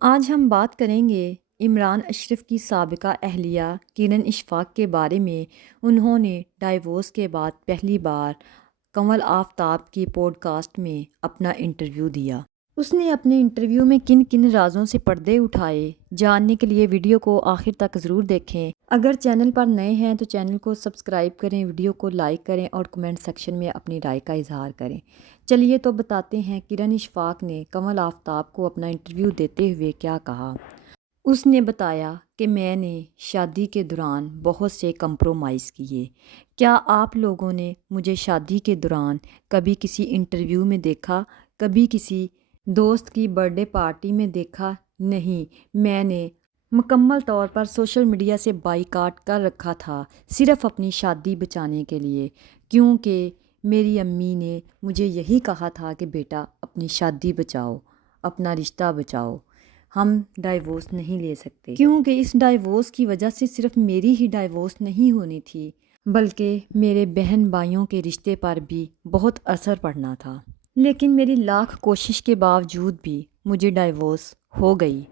آج ہم بات کریں گے عمران اشرف کی سابقہ اہلیہ کرن اشفاق کے بارے میں۔ انہوں نے ڈائیورس کے بعد پہلی بار کنول آفتاب کی پوڈ کاسٹ میں اپنا انٹرویو دیا۔ اس نے اپنے انٹرویو میں کن کن رازوں سے پردے اٹھائے، جاننے کے لیے ویڈیو کو آخر تک ضرور دیکھیں۔ اگر چینل پر نئے ہیں تو چینل کو سبسکرائب کریں، ویڈیو کو لائک کریں اور کمنٹ سیکشن میں اپنی رائے کا اظہار کریں۔ چلیے تو بتاتے ہیں کرن اشفاق نے کنول آفتاب کو اپنا انٹرویو دیتے ہوئے کیا کہا۔ اس نے بتایا کہ میں نے شادی کے دوران بہت سے کمپرومائز کیے۔ کیا آپ لوگوں نے مجھے شادی کے دوران کبھی کسی انٹرویو میں دیکھا، کبھی کسی دوست کی برتھ ڈے پارٹی میں دیکھا؟ نہیں، میں نے مکمل طور پر سوشل میڈیا سے بائیکاٹ کر رکھا تھا، صرف اپنی شادی بچانے کے لیے، کیونکہ میری امی نے مجھے یہی کہا تھا کہ بیٹا اپنی شادی بچاؤ، اپنا رشتہ بچاؤ، ہم ڈائیورس نہیں لے سکتے، کیونکہ اس ڈائیورس کی وجہ سے صرف میری ہی ڈائیورس نہیں ہونی تھی بلکہ میرے بہن بھائیوں کے رشتے پر بھی بہت اثر پڑنا تھا۔ لیکن میری لاکھ کوشش کے باوجود بھی مجھے ڈائیورس ہو گئی،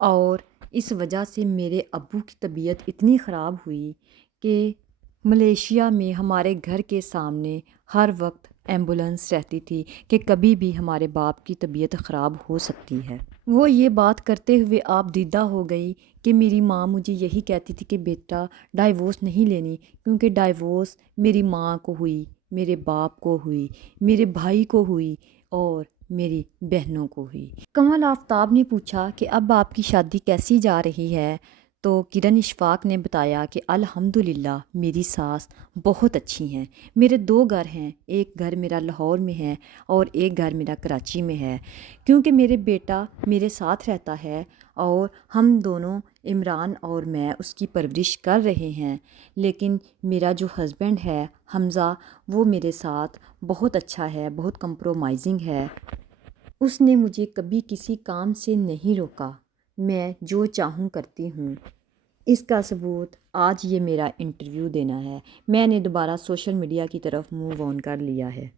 اور اس وجہ سے میرے ابو کی طبیعت اتنی خراب ہوئی کہ ملیشیا میں ہمارے گھر کے سامنے ہر وقت ایمبولنس رہتی تھی کہ کبھی بھی ہمارے باپ کی طبیعت خراب ہو سکتی ہے۔ وہ یہ بات کرتے ہوئے آپ دیدہ ہو گئی کہ میری ماں مجھے یہی کہتی تھی کہ بیٹا ڈائیورس نہیں لینی، کیونکہ ڈائیورس میری ماں کو ہوئی، میرے باپ کو ہوئی، میرے بھائی کو ہوئی اور میری بہنوں کو ہوئی۔ کنول آفتاب نے پوچھا کہ اب آپ کی شادی کیسی جا رہی ہے، تو کرن اشفاق نے بتایا کہ الحمدللہ میری ساس بہت اچھی ہیں۔ میرے 2 گھر ہیں، ایک گھر میرا لاہور میں ہے اور ایک گھر میرا کراچی میں ہے، کیونکہ میرے بیٹا میرے ساتھ رہتا ہے اور ہم دونوں عمران اور میں اس کی پرورش کر رہے ہیں۔ لیکن میرا جو ہسبینڈ ہے حمزہ، وہ میرے ساتھ بہت اچھا ہے، بہت کمپرومائزنگ ہے۔ اس نے مجھے کبھی کسی کام سے نہیں روکا، میں جو چاہوں کرتی ہوں۔ اس کا ثبوت آج یہ میرا انٹرویو دینا ہے۔ میں نے دوبارہ سوشل میڈیا کی طرف موو آن کر لیا ہے۔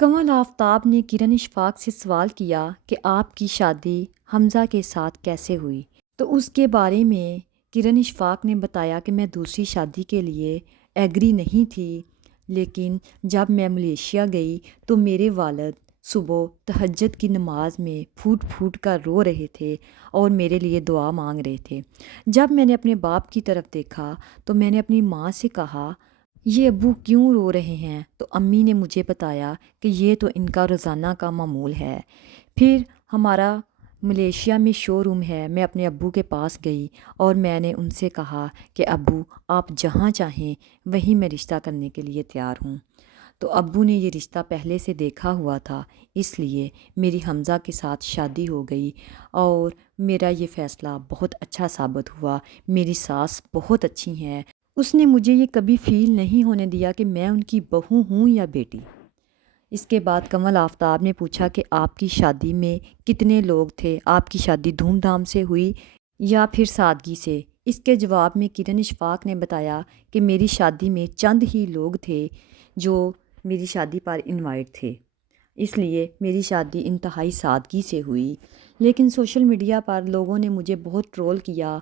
کنول آفتاب نے کرن اشفاق سے سوال کیا کہ آپ کی شادی حمزہ کے ساتھ کیسے ہوئی، تو اس کے بارے میں کرن اشفاق نے بتایا کہ میں دوسری شادی کے لیے ایگری نہیں تھی، لیکن جب میں ملیشیا گئی تو میرے والد صبح تہجد کی نماز میں پھوٹ پھوٹ کر رو رہے تھے اور میرے لیے دعا مانگ رہے تھے۔ جب میں نے اپنے باپ کی طرف دیکھا تو میں نے اپنی ماں سے کہا یہ ابو کیوں رو رہے ہیں، تو امی نے مجھے بتایا کہ یہ تو ان کا روزانہ کا معمول ہے۔ پھر ہمارا ملیشیا میں شو روم ہے، میں اپنے ابو کے پاس گئی اور میں نے ان سے کہا کہ ابو آپ جہاں چاہیں وہیں میں رشتہ کرنے کے لیے تیار ہوں۔ تو ابو نے یہ رشتہ پہلے سے دیکھا ہوا تھا، اس لیے میری حمزہ کے ساتھ شادی ہو گئی اور میرا یہ فیصلہ بہت اچھا ثابت ہوا۔ میری ساس بہت اچھی ہیں، اس نے مجھے یہ کبھی فیل نہیں ہونے دیا کہ میں ان کی بہو ہوں یا بیٹی۔ اس کے بعد کنول آفتاب نے پوچھا کہ آپ کی شادی میں کتنے لوگ تھے، آپ کی شادی دھوم دھام سے ہوئی یا پھر سادگی سے؟ اس کے جواب میں کرن اشفاق نے بتایا کہ میری شادی میں چند ہی لوگ تھے جو میری شادی پر انوائٹ تھے، اس لیے میری شادی انتہائی سادگی سے ہوئی۔ لیکن سوشل میڈیا پر لوگوں نے مجھے بہت ٹرول کیا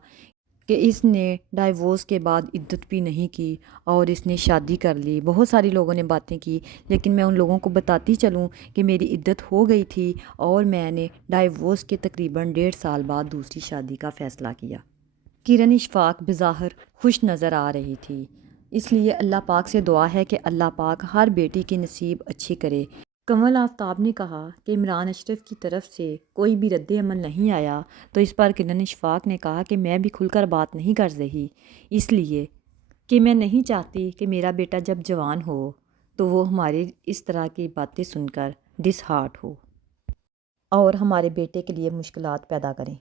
کہ اس نے ڈائیورس کے بعد عدت بھی نہیں کی اور اس نے شادی کر لی۔ بہت ساری لوگوں نے باتیں کی، لیکن میں ان لوگوں کو بتاتی چلوں کہ میری عدت ہو گئی تھی اور میں نے ڈائیورس کے تقریباً 1.5 سال بعد دوسری شادی کا فیصلہ کیا۔ کرن اشفاق بظاہر خوش نظر آ رہی تھی، اس لیے اللہ پاک سے دعا ہے کہ اللہ پاک ہر بیٹی کے نصیب اچھے کرے۔ کنول آفتاب نے کہا کہ عمران اشرف کی طرف سے کوئی بھی رد عمل نہیں آیا، تو اس پر کرن اشفاق نے کہا کہ میں بھی کھل کر بات نہیں کر رہی، اس لیے کہ میں نہیں چاہتی کہ میرا بیٹا جب جوان ہو تو وہ ہماری اس طرح کی باتیں سن کر ڈس ہارٹ ہو اور ہمارے بیٹے کے لیے مشکلات پیدا کریں۔